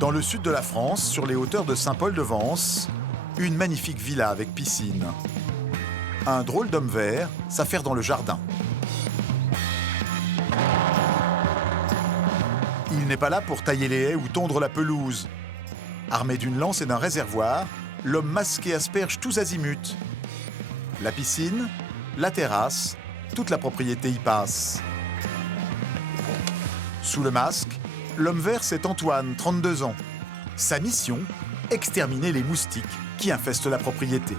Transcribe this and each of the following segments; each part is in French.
Dans le sud de la France, sur les hauteurs de Saint-Paul-de-Vence, une magnifique villa avec piscine. Un drôle d'homme vert s'affaire dans le jardin. Il n'est pas là pour tailler les haies ou tondre la pelouse. Armé d'une lance et d'un réservoir, l'homme masqué asperge tous azimuts. La piscine, la terrasse, toute la propriété y passe. Sous le masque, l'homme vert, c'est Antoine, 32 ans. Sa mission, exterminer les moustiques qui infestent la propriété.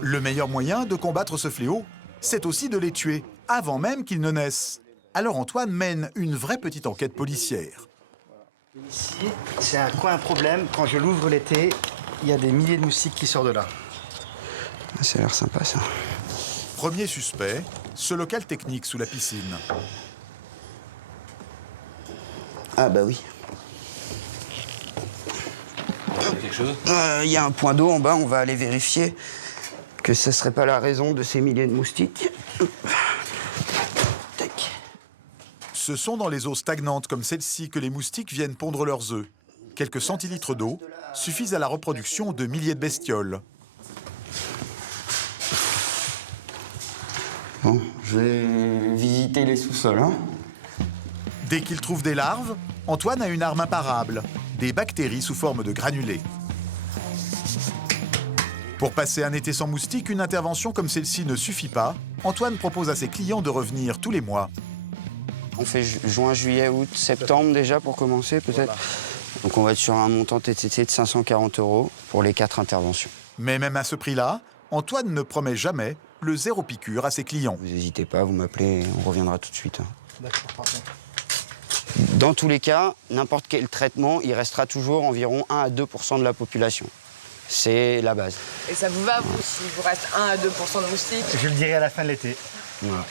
Le meilleur moyen de combattre ce fléau, c'est aussi de les tuer, avant même qu'ils ne naissent. Alors Antoine mène une vraie petite enquête policière. Ici, c'est un coin à problème. Quand je l'ouvre l'été, il y a des milliers de moustiques qui sortent de là. Ça a l'air sympa, ça. Premier suspect, ce local technique sous la piscine. Ah bah oui. Quelque chose? Il y a un point d'eau en bas, on va aller vérifier que ce serait pas la raison de ces milliers de moustiques. Tac. Ce sont dans les eaux stagnantes comme celle-ci que les moustiques viennent pondre leurs œufs. Quelques centilitres d'eau suffisent à la reproduction de milliers de bestioles. Bon, je vais visiter les sous-sols, hein. Dès qu'il trouve des larves, Antoine a une arme imparable, des bactéries sous forme de granulés. Pour passer un été sans moustiques, une intervention comme celle-ci ne suffit pas. Antoine propose à ses clients de revenir tous les mois. On fait juin, juillet, août, septembre déjà pour commencer peut-être. Donc on va être sur un montant TTC de 540 € pour les 4 interventions. Mais même à ce prix-là, Antoine ne promet jamais le zéro piqûre à ses clients. Vous n'hésitez pas, vous m'appelez, on reviendra tout de suite. D'accord, parfait. Dans tous les cas, n'importe quel traitement, il restera toujours environ 1 à 2 % de la population. C'est la base. Et ça vous va, vous, s'il vous reste 1 à 2 % de moustiques? Je le dirai à la fin de l'été. Voilà.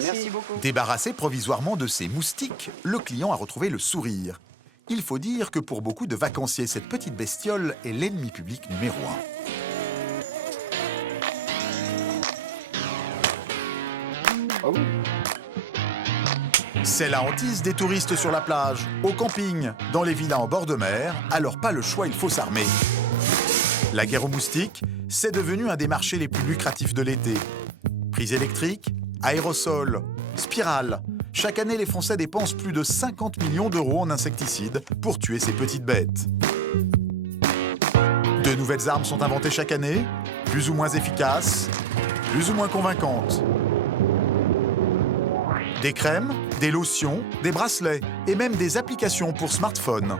Merci beaucoup. Débarrassé provisoirement de ces moustiques, le client a retrouvé le sourire. Il faut dire que pour beaucoup de vacanciers, cette petite bestiole est l'ennemi public numéro 1. C'est la hantise des touristes sur la plage, au camping, dans les villas en bord de mer, alors pas le choix, il faut s'armer. La guerre aux moustiques, c'est devenu un des marchés les plus lucratifs de l'été. Prise électrique, aérosols, spirales. Chaque année, les Français dépensent plus de 50 millions d'euros en insecticides pour tuer ces petites bêtes. De nouvelles armes sont inventées chaque année, plus ou moins efficaces, plus ou moins convaincantes. Des crèmes, des lotions, des bracelets et même des applications pour smartphones.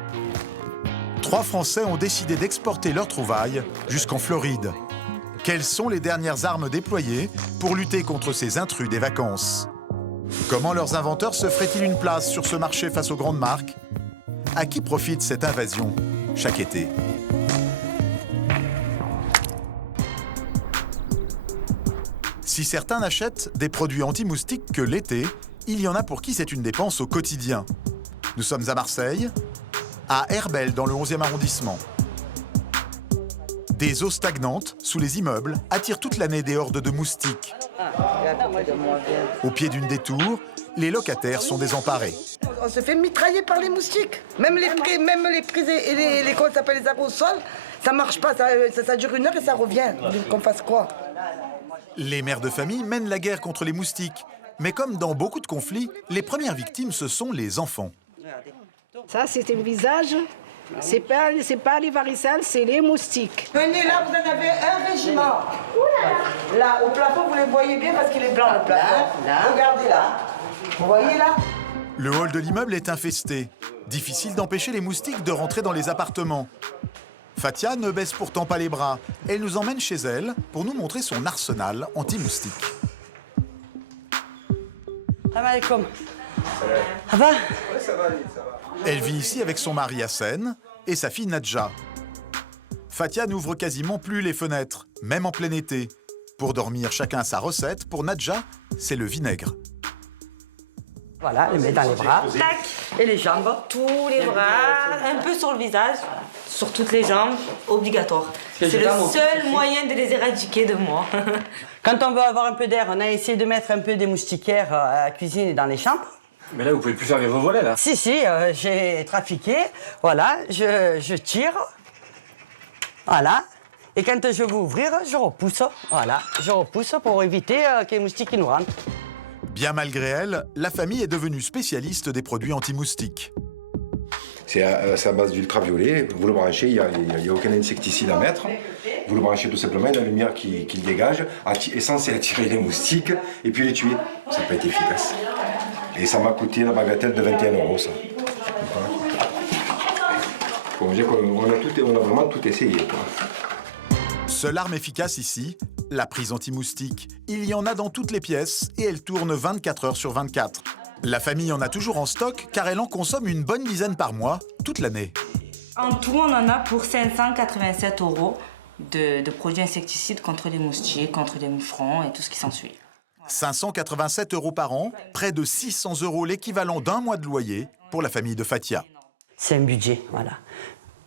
3 Français ont décidé d'exporter leurs trouvailles jusqu'en Floride. Quelles sont les dernières armes déployées pour lutter contre ces intrus des vacances? Comment leurs inventeurs se feraient-ils une place sur ce marché face aux grandes marques? À qui profite cette invasion chaque été? Si certains n'achètent des produits anti-moustiques que l'été, il y en a pour qui c'est une dépense au quotidien. Nous sommes à Marseille, à Herbel, dans le 11e arrondissement. Des eaux stagnantes, sous les immeubles, attirent toute l'année des hordes de moustiques. Au pied d'une des tours, les locataires sont désemparés. On se fait mitrailler par les moustiques. Même les prises et les comment ça s'appelle, les aérosols, ça marche pas, ça dure 1 heure et ça revient. Qu'on fasse quoi? Les mères de famille mènent la guerre contre les moustiques. Mais comme dans beaucoup de conflits, les premières victimes, ce sont les enfants. Ça, c'est un visage. C'est pas les varicelles, c'est les moustiques. Venez là, vous en avez un régiment. Là, au plafond, vous les voyez bien parce qu'il est blanc, le plafond. Regardez là. Vous voyez là? Le hall de l'immeuble est infesté. Difficile d'empêcher les moustiques de rentrer dans les appartements. Fatia ne baisse pourtant pas les bras. Elle nous emmène chez elle pour nous montrer son arsenal anti-moustique. Salam alaikum. Ça va? Elle vit ici avec son mari Hassen et sa fille Nadja. Fatia n'ouvre quasiment plus les fenêtres, même en plein été. Pour dormir, chacun a sa recette. Pour Nadja, c'est le vinaigre. Voilà, elle met dans les bras. Tac. Et les jambes. Tous les bras, un peu sur le visage, sur toutes les jambes, obligatoire. C'est le seul moyen de les éradiquer de moi. Quand on veut avoir un peu d'air, on a essayé de mettre un peu des moustiquaires à la cuisine et dans les chambres. Mais là, vous pouvez plus fermer vos volets, là. Si, j'ai trafiqué. Voilà, je tire. Voilà. Et quand je veux ouvrir, je repousse. Voilà, je repousse pour éviter qu'il y ait les moustiques qui nous rentrent. Bien malgré elle, la famille est devenue spécialiste des produits anti-moustiques. C'est à base d'ultraviolet. Vous le branchez, il n'y a aucun insecticide à mettre. Vous le branchez tout simplement, et la lumière qu'il dégage est censée attirer les moustiques et puis les tuer. Ça peut être efficace. Et ça m'a coûté la bagatelle de 21 €, ça. Faut dire qu'on a vraiment tout essayé, quoi. Seule arme efficace ici, la prise anti-moustique. Il y en a dans toutes les pièces et elle tourne 24 heures sur 24. La famille en a toujours en stock car elle en consomme une bonne dizaine par mois, toute l'année. En tout, on en a pour 587 € de produits insecticides contre les moustiques, contre les moufrons et tout ce qui s'ensuit. 587 € par an, près de 600 € l'équivalent d'un mois de loyer pour la famille de Fatia. C'est un budget, voilà.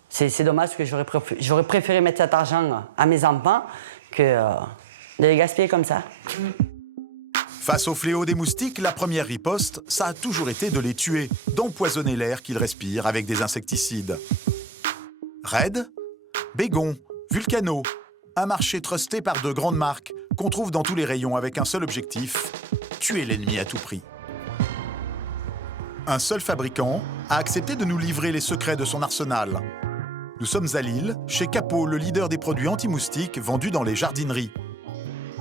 C'est dommage que j'aurais préféré mettre cet argent à mes enfants que de les gaspiller comme ça. Face au fléau des moustiques, la première riposte, ça a toujours été de les tuer, d'empoisonner l'air qu'ils respirent avec des insecticides. Red, Bégon, Vulcano, un marché trusté par de grandes marques qu'on trouve dans tous les rayons avec un seul objectif, tuer l'ennemi à tout prix. Un seul fabricant a accepté de nous livrer les secrets de son arsenal. Nous sommes à Lille, chez Capot, le leader des produits anti-moustiques vendus dans les jardineries.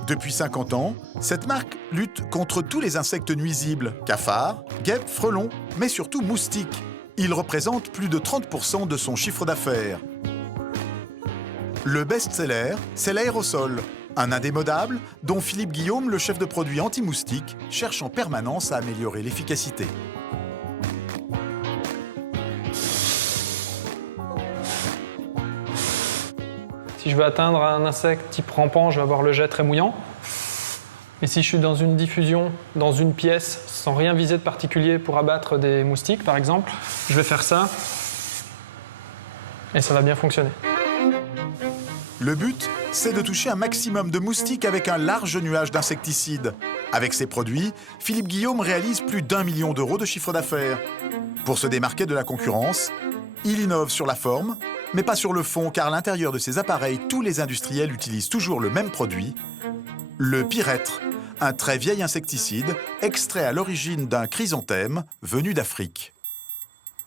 Depuis 50 ans, cette marque lutte contre tous les insectes nuisibles, cafards, guêpes, frelons, mais surtout moustiques. Ils représentent plus de 30% de son chiffre d'affaires. Le best-seller, c'est l'aérosol, un indémodable dont Philippe Guillaume, le chef de produit anti-moustique, cherche en permanence à améliorer l'efficacité. Si je veux atteindre un insecte type rampant, je vais avoir le jet très mouillant. Et si je suis dans une diffusion, dans une pièce, sans rien viser de particulier pour abattre des moustiques, par exemple, je vais faire ça. Et ça va bien fonctionner. Le but, c'est de toucher un maximum de moustiques avec un large nuage d'insecticides. Avec ses produits, Philippe Guillaume réalise plus d'1 million € de chiffre d'affaires. Pour se démarquer de la concurrence, il innove sur la forme, mais pas sur le fond, car à l'intérieur de ces appareils, tous les industriels utilisent toujours le même produit, le pyrètre, un très vieil insecticide extrait à l'origine d'un chrysanthème venu d'Afrique.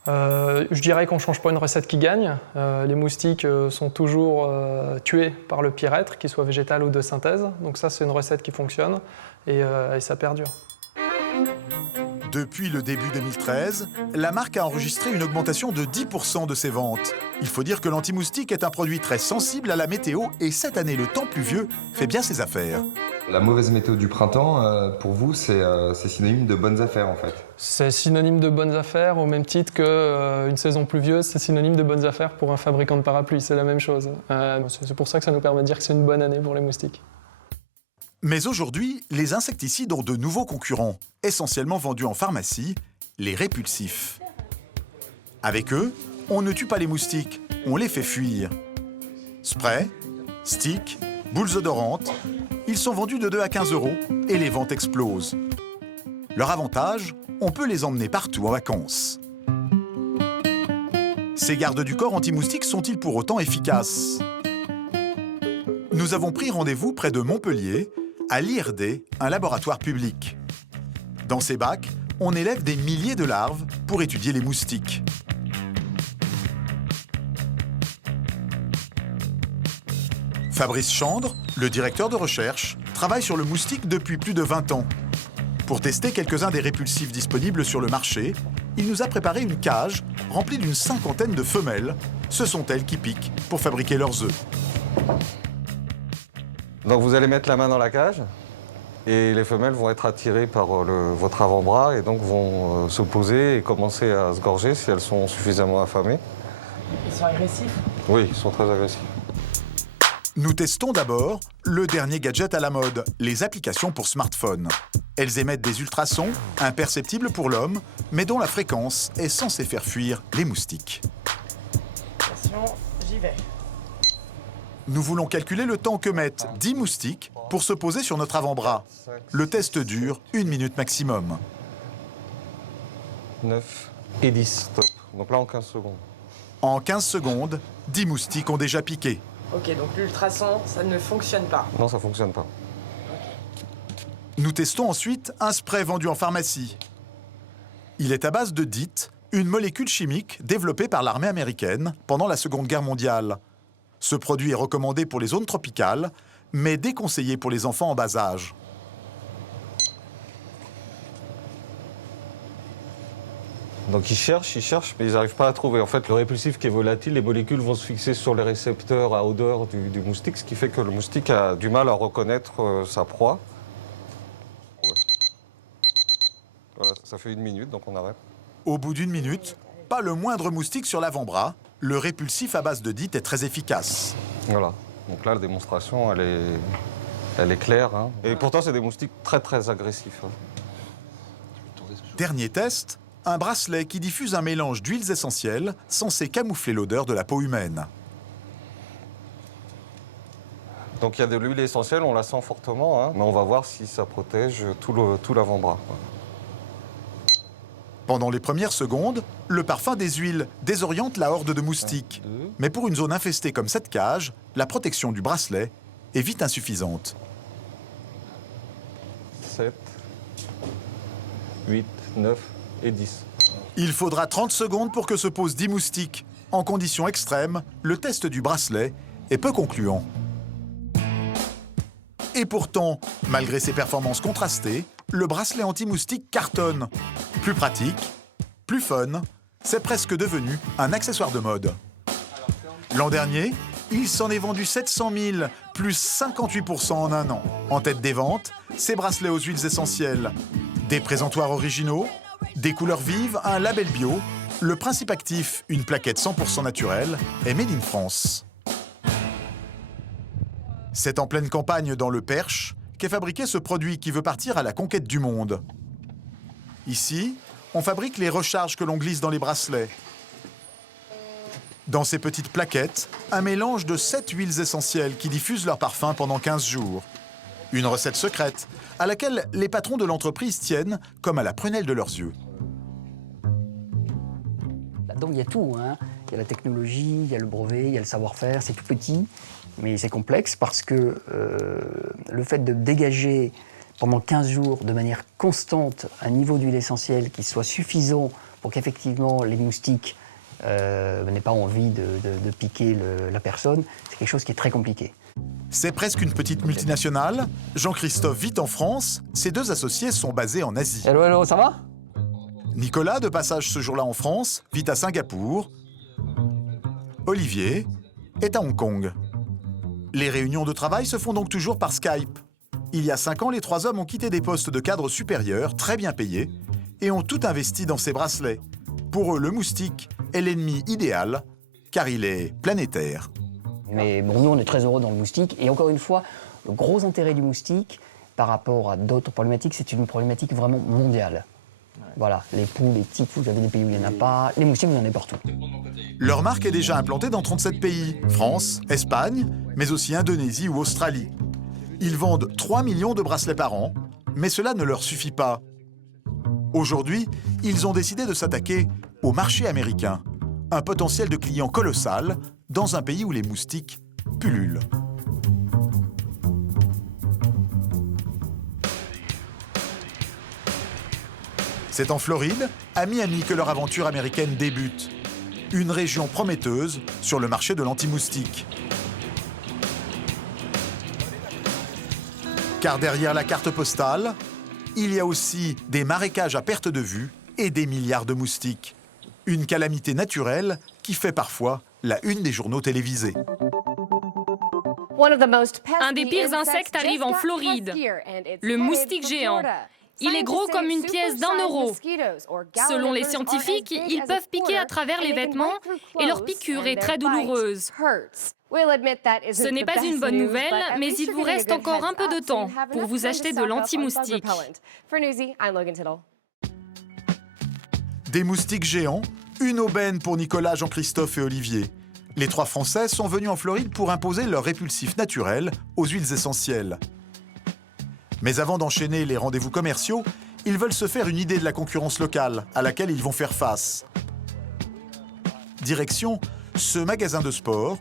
Je dirais qu'on ne change pas une recette qui gagne. Les moustiques sont toujours tués par le pyrètre, qu'il soit végétal ou de synthèse. Donc ça, c'est une recette qui fonctionne et ça perdure. Depuis le début 2013, la marque a enregistré une augmentation de 10% de ses ventes. Il faut dire que l'anti-moustique est un produit très sensible à la météo et cette année, le temps pluvieux fait bien ses affaires. La mauvaise météo du printemps, pour vous, c'est synonyme de bonnes affaires en fait? C'est synonyme de bonnes affaires au même titre qu'une saison pluvieuse, c'est synonyme de bonnes affaires pour un fabricant de parapluies, c'est la même chose. C'est pour ça que ça nous permet de dire que c'est une bonne année pour les moustiques. Mais aujourd'hui, les insecticides ont de nouveaux concurrents, essentiellement vendus en pharmacie, les répulsifs. Avec eux, on ne tue pas les moustiques, on les fait fuir. Spray, sticks, boules odorantes, ils sont vendus de 2 à 15 € et les ventes explosent. Leur avantage, on peut les emmener partout en vacances. Ces gardes du corps anti-moustiques sont-ils pour autant efficaces? Nous avons pris rendez-vous près de Montpellier, à l'IRD, un laboratoire public. Dans ces bacs, on élève des milliers de larves pour étudier les moustiques. Fabrice Chandre, le directeur de recherche, travaille sur le moustique depuis plus de 20 ans. Pour tester quelques-uns des répulsifs disponibles sur le marché, il nous a préparé une cage remplie d'une 50aine de femelles. Ce sont elles qui piquent pour fabriquer leurs œufs. Donc vous allez mettre la main dans la cage et les femelles vont être attirées par votre avant-bras et donc vont se poser et commencer à se gorger si elles sont suffisamment affamées. Ils sont agressifs? Oui, ils sont très agressifs. Nous testons d'abord le dernier gadget à la mode, les applications pour smartphone. Elles émettent des ultrasons, imperceptibles pour l'homme, mais dont la fréquence est censée faire fuir les moustiques. Attention, j'y vais. Nous voulons calculer le temps que mettent 10 moustiques pour se poser sur notre avant-bras. Le test dure 1 minute maximum. 9 et 10. Stop. Donc là, en 15 secondes. En 15 secondes, 10 moustiques ont déjà piqué. Ok, donc l'ultrason, ça ne fonctionne pas. Non, ça ne fonctionne pas. Nous testons ensuite un spray vendu en pharmacie. Il est à base de DEET, une molécule chimique développée par l'armée américaine pendant la Seconde Guerre mondiale. Ce produit est recommandé pour les zones tropicales, mais déconseillé pour les enfants en bas âge. Donc ils cherchent, mais ils n'arrivent pas à trouver. En fait, le répulsif qui est volatile, les molécules vont se fixer sur les récepteurs à odeur du moustique, ce qui fait que le moustique a du mal à reconnaître sa proie. Ouais. Voilà, ça fait 1 minute, donc on arrête. Au bout d'1 minute, pas le moindre moustique sur l'avant-bras. Le répulsif à base de DEET est très efficace. Voilà. Donc là, la démonstration, elle est claire. Hein. Et pourtant, c'est des moustiques très, très agressifs. Hein. Dernier test, un bracelet qui diffuse un mélange d'huiles essentielles censé camoufler l'odeur de la peau humaine. Donc il y a de l'huile essentielle, on la sent fortement, hein, mais on va voir si ça protège tout l'avant-bras. Pendant les premières secondes, le parfum des huiles désoriente la horde de moustiques. Mais pour une zone infestée comme cette cage, la protection du bracelet est vite insuffisante. 7, 8, 9 et 10. Il faudra 30 secondes pour que se posent 10 moustiques. En conditions extrêmes, le test du bracelet est peu concluant. Et pourtant, malgré ses performances contrastées, le bracelet anti-moustique cartonne. Plus pratique, plus fun, c'est presque devenu un accessoire de mode. L'an dernier, il s'en est vendu 700 000, plus 58% en un an. En tête des ventes, ces bracelets aux huiles essentielles. Des présentoirs originaux, des couleurs vives, un label bio. Le principe actif, une plaquette 100% naturelle, est made in France. C'est en pleine campagne dans le Perche qu'est fabriqué ce produit qui veut partir à la conquête du monde. Ici, on fabrique les recharges que l'on glisse dans les bracelets. Dans ces petites plaquettes, un mélange de 7 huiles essentielles qui diffusent leur parfum pendant 15 jours. Une recette secrète à laquelle les patrons de l'entreprise tiennent comme à la prunelle de leurs yeux. Donc il y a tout, hein. Il y a la technologie, il y a le brevet, il y a le savoir-faire, c'est tout petit, mais c'est complexe parce que le fait de dégager pendant 15 jours de manière constante un niveau d'huile essentielle qui soit suffisant pour qu'effectivement les moustiques n'aient pas envie de piquer la personne, c'est quelque chose qui est très compliqué. C'est presque une petite multinationale. Jean-Christophe vit en France, ses 2 associés sont basés en Asie. Hello, hello, ça va? Nicolas, de passage ce jour-là en France, vit à Singapour. Olivier est à Hong Kong. Les réunions de travail se font donc toujours par Skype. Il y a 5 ans, les 3 hommes ont quitté des postes de cadre supérieurs, très bien payés, et ont tout investi dans ces bracelets. Pour eux, le moustique est l'ennemi idéal, car il est planétaire. Mais bon, nous, on est très heureux dans le moustique. Et encore une fois, le gros intérêt du moustique, par rapport à d'autres problématiques, c'est une problématique vraiment mondiale. Voilà, les poules, les tiques, vous avez des pays où il n'y en a pas. Les moustiques, vous en avez partout. Leur marque est déjà implantée dans 37 pays. France, Espagne, mais aussi Indonésie ou Australie. Ils vendent 3 millions de bracelets par an, mais cela ne leur suffit pas. Aujourd'hui, ils ont décidé de s'attaquer au marché américain. Un potentiel de clients colossal dans un pays où les moustiques pullulent. C'est en Floride, à Miami, que leur aventure américaine débute. Une région prometteuse sur le marché de l'anti-moustique. Car derrière la carte postale, il y a aussi des marécages à perte de vue et des milliards de moustiques. Une calamité naturelle qui fait parfois la une des journaux télévisés. Un des pires insectes arrive en Floride, le moustique géant. Il est gros comme une pièce d'1 euro. Selon les scientifiques, ils peuvent piquer à travers les vêtements et leur piqûre est très douloureuse. Ce n'est pas une bonne nouvelle, mais il vous reste encore un peu de temps pour vous acheter de l'anti-moustique. Des moustiques géants, une aubaine pour Nicolas, Jean-Christophe et Olivier. Les 3 Français sont venus en Floride pour imposer leur répulsif naturel aux huiles essentielles. Mais avant d'enchaîner les rendez-vous commerciaux, ils veulent se faire une idée de la concurrence locale à laquelle ils vont faire face. Direction ce magasin de sport,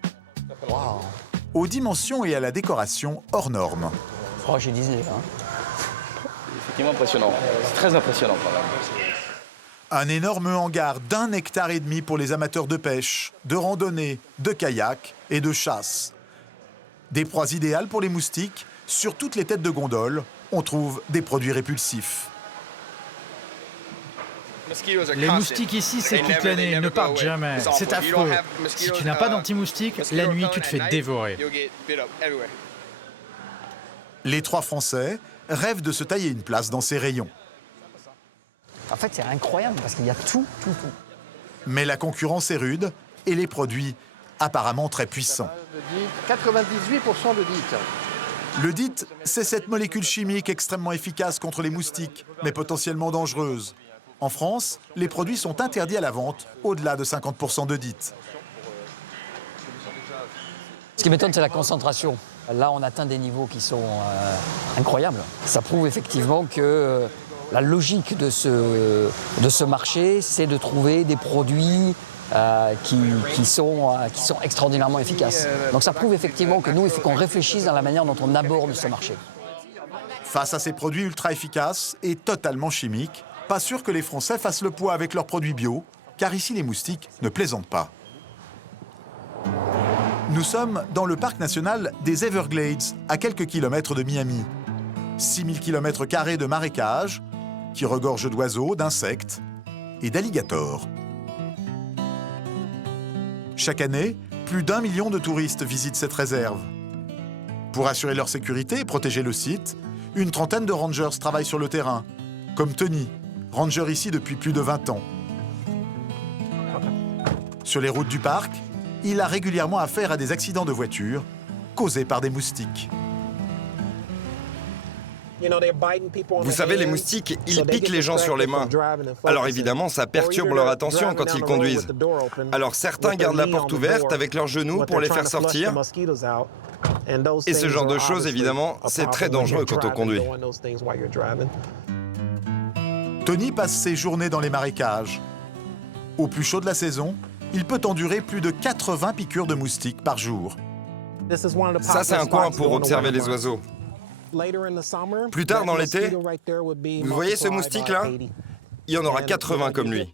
aux dimensions et à la décoration hors normes. Oh, j'ai Disney, hein. Effectivement impressionnant. C'est très impressionnant quand même. Un énorme hangar d'1,5 hectare pour les amateurs de pêche, de randonnée, de kayak et de chasse. Des proies idéales pour les moustiques. Sur toutes les têtes de gondole, on trouve des produits répulsifs. Les moustiques ici, c'est toute l'année, ils ne partent jamais. C'est affreux. Si tu n'as pas d'anti-moustique, la nuit, tu te fais dévorer. Les 3 Français rêvent de se tailler une place dans ces rayons. En fait, c'est incroyable parce qu'il y a tout. Mais la concurrence est rude et les produits apparemment très puissants. 98% de DEET. Le DEET, c'est cette molécule chimique extrêmement efficace contre les moustiques, mais potentiellement dangereuse. En France, les produits sont interdits à la vente au-delà de 50% de DEET. Ce qui m'étonne, c'est la concentration. Là, on atteint des niveaux qui sont incroyables. Ça prouve effectivement que la logique de ce marché, c'est de trouver des produits qui sont extraordinairement efficaces. Donc ça prouve effectivement que nous, il faut qu'on réfléchisse dans la manière dont on aborde ce marché. Face à ces produits ultra efficaces et totalement chimiques, pas sûr que les Français fassent le poids avec leurs produits bio, car ici les moustiques ne plaisantent pas. Nous sommes dans le parc national des Everglades, à quelques kilomètres de Miami. 6000 km² de marécages, qui regorgent d'oiseaux, d'insectes et d'alligators. Chaque année, plus d'1 million de touristes visitent cette réserve. Pour assurer leur sécurité et protéger le site, une trentaine de rangers travaillent sur le terrain, comme Tony, ranger ici depuis plus de 20 ans. Sur les routes du parc, il a régulièrement affaire à des accidents de voiture causés par des moustiques. Vous savez, les moustiques, ils piquent les gens sur les mains. Alors évidemment, ça perturbe leur attention quand ils conduisent. Alors certains gardent la porte ouverte avec leurs genoux pour les faire sortir. Et ce genre de choses, évidemment, c'est très dangereux quand on conduit. Tony passe ses journées dans les marécages. Au plus chaud de la saison, il peut endurer plus de 80 piqûres de moustiques par jour. Ça, c'est un coin pour observer les oiseaux. Plus tard dans l'été, vous voyez ce moustique-là? Il y en aura 80 comme lui.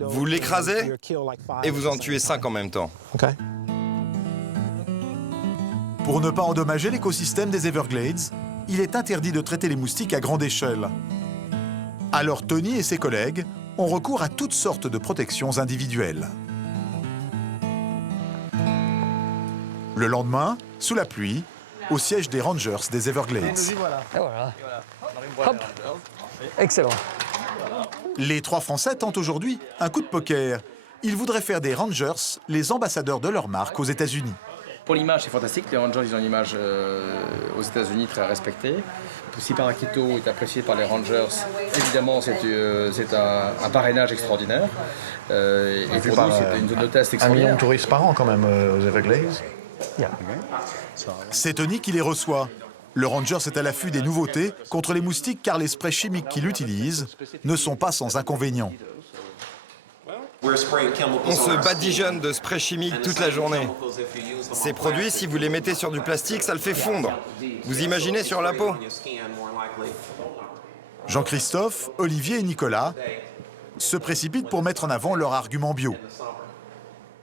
Vous l'écrasez et vous en tuez 5 en même temps. Pour ne pas endommager l'écosystème des Everglades, il est interdit de traiter les moustiques à grande échelle. Alors Tony et ses collègues ont recours à toutes sortes de protections individuelles. Le lendemain, sous la pluie, au siège des Rangers des Everglades. Et voilà. Hop. Excellent. Les 3 Français tentent aujourd'hui un coup de poker. Ils voudraient faire des Rangers les ambassadeurs de leur marque aux États-Unis. Pour l'image, c'est fantastique. Les Rangers, ils ont une image aux États-Unis très respectée. Si Paraquito est apprécié par les Rangers, évidemment, c'est un parrainage extraordinaire. Et pour nous, c'est une zone de test extraordinaire. 1 million de touristes par an, quand même, aux Everglades. C'est Tony qui les reçoit. Le Rangers est à l'affût des nouveautés contre les moustiques car les sprays chimiques qu'il utilise ne sont pas sans inconvénients. On se badigeonne de sprays chimiques toute la journée. Ces produits, si vous les mettez sur du plastique, ça le fait fondre. Vous imaginez sur la peau? Jean-Christophe, Olivier et Nicolas se précipitent pour mettre en avant leur argument bio.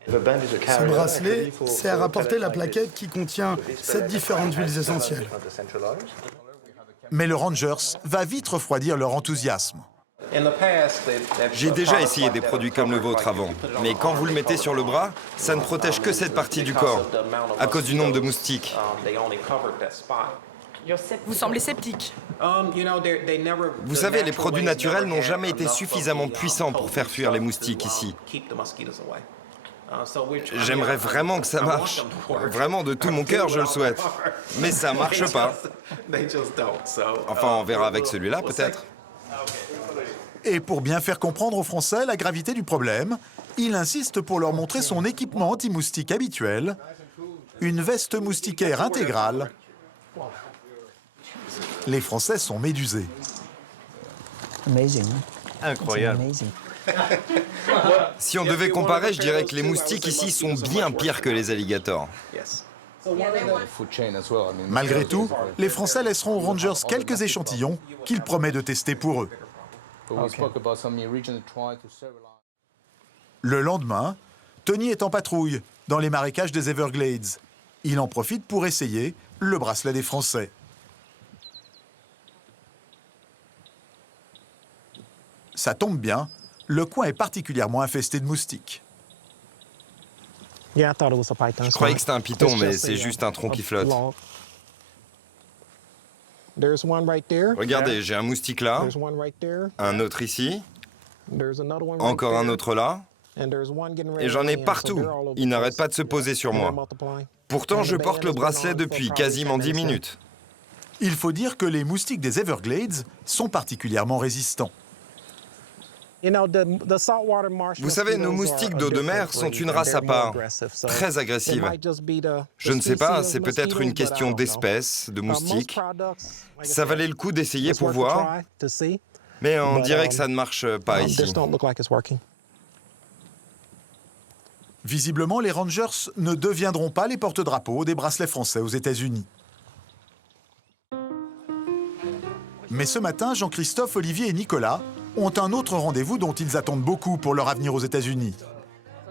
Ce bracelet sert à porter la plaquette qui contient 7 différentes huiles essentielles. Mais le Rangers va vite refroidir leur enthousiasme. J'ai déjà essayé des produits comme le vôtre avant, mais quand vous le mettez sur le bras, ça ne protège que cette partie du corps, à cause du nombre de moustiques. Vous semblez sceptique. Vous savez, les produits naturels n'ont jamais été suffisamment puissants pour faire fuir les moustiques ici. J'aimerais vraiment que ça marche. Vraiment, de tout mon cœur, je le souhaite. Mais ça marche pas. Enfin, on verra avec celui-là, peut-être. Et pour bien faire comprendre aux Français la gravité du problème, il insiste pour leur montrer son équipement anti-moustique habituel, une veste moustiquaire intégrale. Les Français sont médusés. Amazing. Incroyable. Si on devait comparer, je dirais que les moustiques ici sont bien pires que les alligators. Malgré tout, les Français laisseront aux Rangers quelques échantillons qu'ils promettent de tester pour eux. Le lendemain, Tony est en patrouille dans les marécages des Everglades. Il en profite pour essayer le bracelet des Français. Ça tombe bien, le coin est particulièrement infesté de moustiques. Je croyais que c'était un python, mais c'est juste un tronc qui flotte. Regardez, j'ai un moustique là, un autre ici, encore un autre là, et j'en ai partout. Ils n'arrêtent pas de se poser sur moi. Pourtant, je porte le bracelet depuis quasiment 10 minutes. Il faut dire que les moustiques des Everglades sont particulièrement résistants. Vous savez, nos moustiques d'eau de mer sont une race à part, très agressive. Je ne sais pas, c'est peut-être une question d'espèce, de moustiques. Ça valait le coup d'essayer pour voir, mais on dirait que ça ne marche pas ici. Visiblement, les Rangers ne deviendront pas les porte-drapeaux des bracelets français aux États-Unis. Mais ce matin, Jean-Christophe, Olivier et Nicolas ont un autre rendez-vous dont ils attendent beaucoup pour leur avenir aux États-Unis.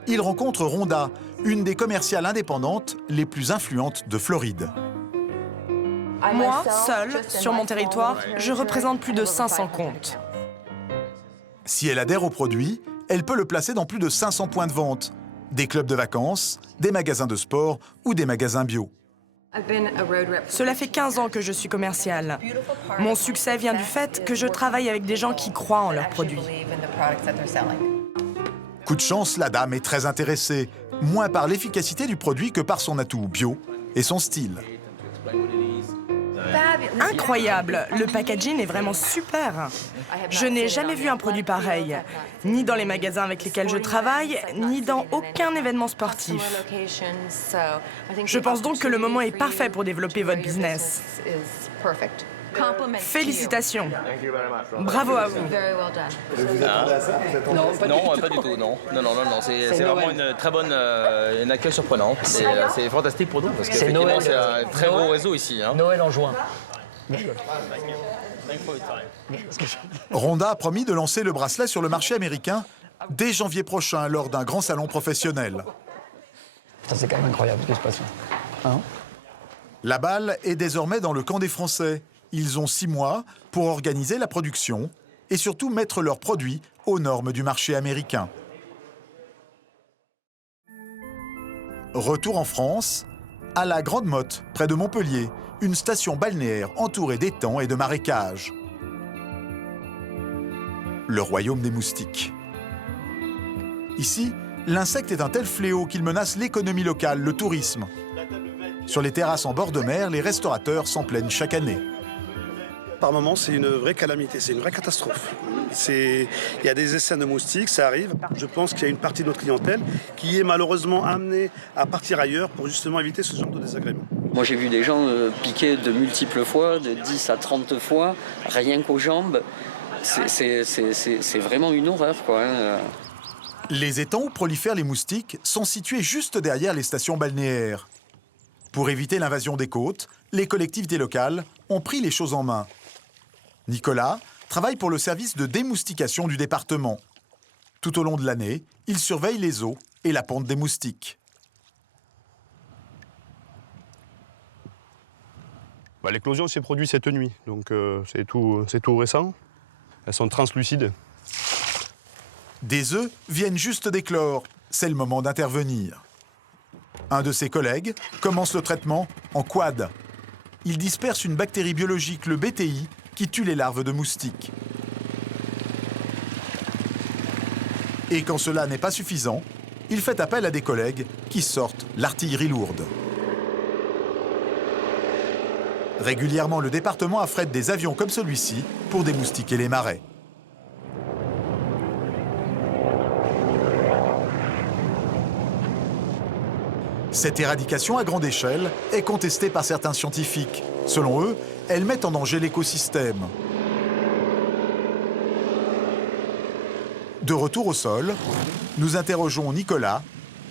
Ils rencontrent Rhonda, une des commerciales indépendantes les plus influentes de Floride. Moi, seule, sur mon territoire, je représente plus de 500 comptes. Si elle adhère au produit, elle peut le placer dans plus de 500 points de vente, des clubs de vacances, des magasins de sport ou des magasins bio. Cela fait 15 ans que je suis commerciale. Mon succès vient du fait que je travaille avec des gens qui croient en leurs produits. Coup de chance, la dame est très intéressée, moins par l'efficacité du produit que par son atout bio et son style. Incroyable, le packaging est vraiment super. Je n'ai jamais vu un produit pareil, ni dans les magasins avec lesquels je travaille, ni dans aucun événement sportif. Je pense donc que le moment est parfait pour développer votre business. Félicitations. Bravo à vous. Non, pas du tout, non. Non. C'est vraiment une très bonne, un accueil surprenant. C'est fantastique pour nous parce que c'est un très gros réseau ici. Noël en juin. Rhonda a promis de lancer le bracelet sur le marché américain dès janvier prochain lors d'un grand salon professionnel. C'est quand même incroyable ce qui se passe là. La balle est désormais dans le camp des Français. Ils ont 6 mois pour organiser la production et surtout mettre leurs produits aux normes du marché américain. Retour en France, à la Grande Motte, près de Montpellier, une station balnéaire entourée d'étangs et de marécages. Le royaume des moustiques. Ici, l'insecte est un tel fléau qu'il menace l'économie locale, le tourisme. Sur les terrasses en bord de mer, les restaurateurs s'en plaignent chaque année. Par moment, c'est une vraie calamité, c'est une vraie catastrophe. Il y a des essaims de moustiques, ça arrive. Je pense qu'il y a une partie de notre clientèle qui est malheureusement amenée à partir ailleurs pour justement éviter ce genre de désagrément. Moi, j'ai vu des gens piquer de multiples fois, de 10 à 30 fois, rien qu'aux jambes. C'est vraiment une horreur, quoi. Les étangs où prolifèrent les moustiques sont situés juste derrière les stations balnéaires. Pour éviter l'invasion des côtes, les collectivités locales ont pris les choses en main. Nicolas travaille pour le service de démoustication du département. Tout au long de l'année, il surveille les eaux et la ponte des moustiques. L'éclosion s'est produite cette nuit, donc c'est tout récent. Elles sont translucides. Des œufs viennent juste d'éclore. C'est le moment d'intervenir. Un de ses collègues commence le traitement en quad. Il disperse une bactérie biologique, le BTI, qui tue les larves de moustiques. Et quand cela n'est pas suffisant, il fait appel à des collègues qui sortent l'artillerie lourde. Régulièrement, le département affrète des avions comme celui-ci pour démoustiquer les marais. Cette éradication à grande échelle est contestée par certains scientifiques. Selon eux, elle met en danger l'écosystème. De retour au sol, nous interrogeons Nicolas.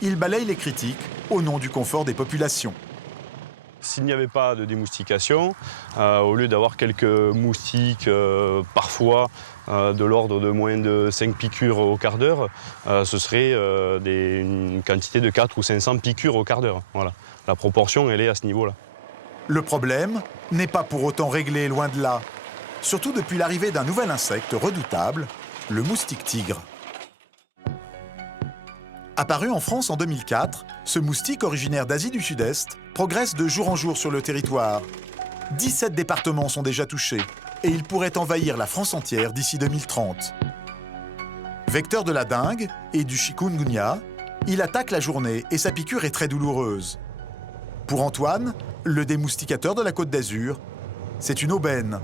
Il balaye les critiques au nom du confort des populations. S'il n'y avait pas de démoustication, au lieu d'avoir quelques moustiques, parfois de l'ordre de moins de 5 piqûres au quart d'heure, ce serait une quantité de 4 ou 500 piqûres au quart d'heure. Voilà. La proportion, elle est à ce niveau-là. Le problème n'est pas pour autant réglé, loin de là. Surtout depuis l'arrivée d'un nouvel insecte redoutable, le moustique tigre. Apparu en France en 2004, ce moustique originaire d'Asie du Sud-Est progresse de jour en jour sur le territoire. 17 départements sont déjà touchés et il pourrait envahir la France entière d'ici 2030. Vecteur de la dengue et du chikungunya, il attaque la journée et sa piqûre est très douloureuse. Pour Antoine, le démousticateur de la Côte d'Azur, c'est une aubaine.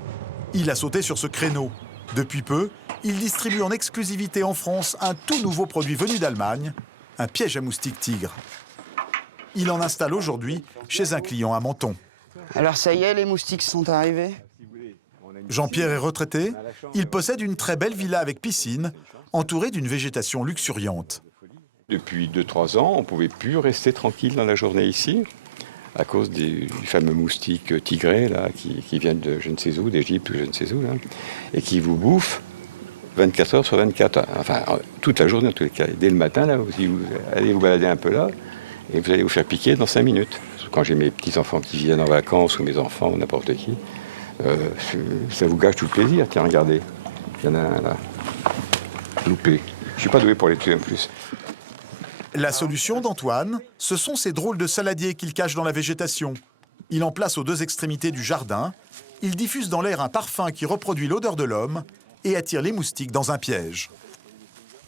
Il a sauté sur ce créneau. Depuis peu, il distribue en exclusivité en France un tout nouveau produit venu d'Allemagne, un piège à moustiques tigre. Il en installe aujourd'hui chez un client à Menton. Alors ça y est, les moustiques sont arrivés. Jean-Pierre est retraité. Il possède une très belle villa avec piscine, entourée d'une végétation luxuriante. Depuis 2-3 ans, on ne pouvait plus rester tranquille dans la journée ici, à cause du fameux moustique tigré là, qui viennent de je ne sais où, d'Égypte ou je ne sais où, là, et qui vous bouffent 24 heures sur 24, enfin toute la journée en tous les cas. Dès le matin, là, si vous allez vous balader un peu là, et vous allez vous faire piquer dans 5 minutes. Quand j'ai mes petits-enfants qui viennent en vacances, ou mes enfants, ou n'importe qui, ça vous gâche tout le plaisir. Tiens, regardez, il y en a un là, loupé. Je ne suis pas doué pour les tuer en plus. La solution d'Antoine, ce sont ces drôles de saladiers qu'il cache dans la végétation. Il en place aux deux extrémités du jardin. Il diffuse dans l'air un parfum qui reproduit l'odeur de l'homme et attire les moustiques dans un piège.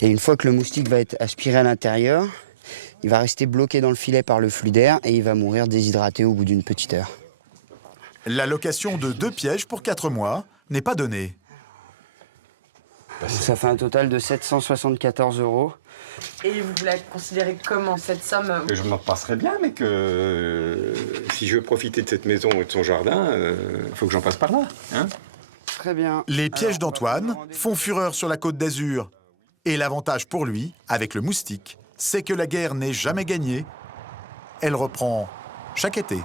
Et une fois que le moustique va être aspiré à l'intérieur, il va rester bloqué dans le filet par le flux d'air et il va mourir déshydraté au bout d'une petite heure. La location de 2 pièges pour 4 mois n'est pas donnée. Ça fait un total de 774 €. Et vous la considérez comment, cette somme? Je m'en passerais bien, mais que si je veux profiter de cette maison et de son jardin, il faut que j'en passe par là. Hein? Très bien. Les pièges d'Antoine font fureur sur la Côte d'Azur. Et l'avantage pour lui, avec le moustique, c'est que la guerre n'est jamais gagnée. Elle reprend chaque été.